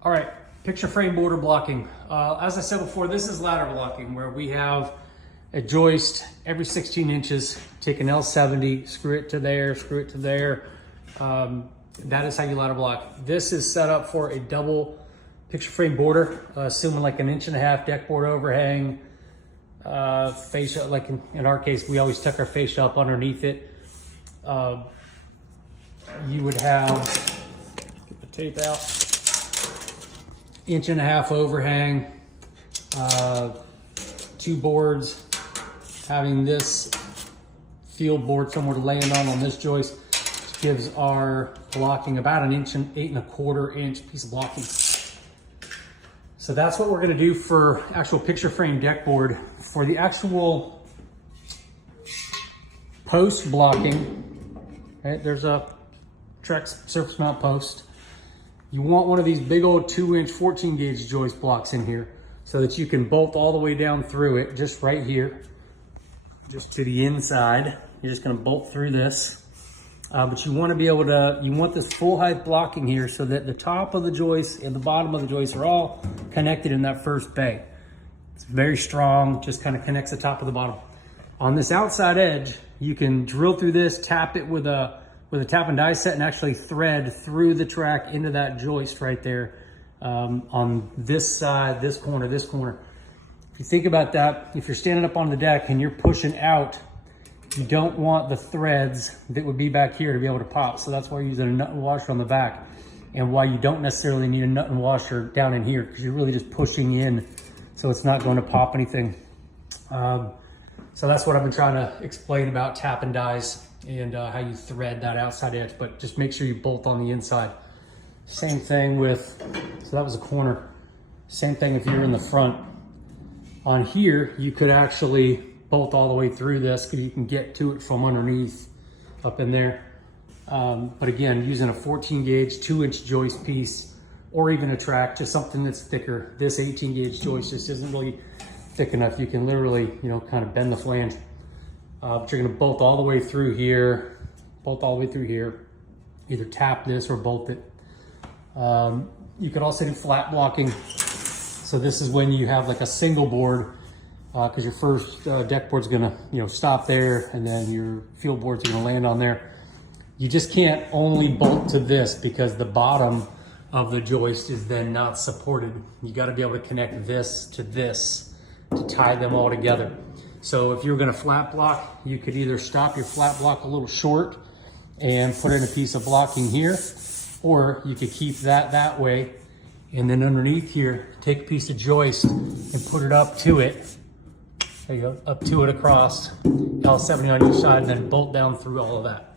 All right, picture frame border blocking. As I said before, this is ladder blocking where we have a joist every 16 inches, take an L70, screw it to there, screw it to there. That is how you ladder block. This is set up for a double picture frame border, assuming like 1.5 inch deck board overhang, fascia, like in our case, we always tuck our fascia up underneath it. You would have, get the tape out, 1.5 inch overhang, 2 boards, having this field board somewhere to land on this joist gives our blocking about 8.25 inch piece of blocking. So that's what we're gonna do for actual picture frame deck board. For the actual post blocking, okay, there's a Trex surface mount post. You want one of these big old 2-inch 14 gauge joist blocks in here so that you can bolt all the way down through it, just right here, just to the inside. You're just gonna bolt through this. But you wanna be able to, you want this full height blocking here so that the top of the joist and the bottom of the joist are all connected in that first bay. It's very strong, just kind of connects the top of the bottom. On this outside edge, you can drill through this, tap it with a tap and die set and actually thread through the track into that joist right there on this side, this corner. If you think about that, if you're standing up on the deck and you're pushing out, you don't want the threads that would be back here to be able to pop. So that's why you're using a nut and washer on the back and why you don't necessarily need a nut and washer down in here because you're really just pushing in so it's not going to pop anything. So that's what I've been trying to explain about tap and dies and how you thread that outside edge, but just make sure you bolt on the inside. Same thing with, so that was a corner. Same thing if you're in the front. On here, you could actually bolt all the way through this because you can get to it from underneath up in there. But again, using a 14 gauge 2-inch joist piece or even a track, just something that's thicker. This 18 gauge joist just isn't really thick enough. You can literally, kind of bend the flange. But you're gonna bolt all the way through here, bolt all the way through here, either tap this or bolt it. You could also do flat blocking. So this is when you have like a single board because your first deck board's gonna stop there and then your field boards are gonna land on there. You just can't only bolt to this because the bottom of the joist is then not supported. You gotta be able to connect this to tie them all together. So if you're gonna flat block, you could either stop your flat block a little short and put in a piece of blocking here, or you could keep that way and then underneath here, take a piece of joist and put it up to it. There you go, up to it across, L70 on each side, and then bolt down through all of that.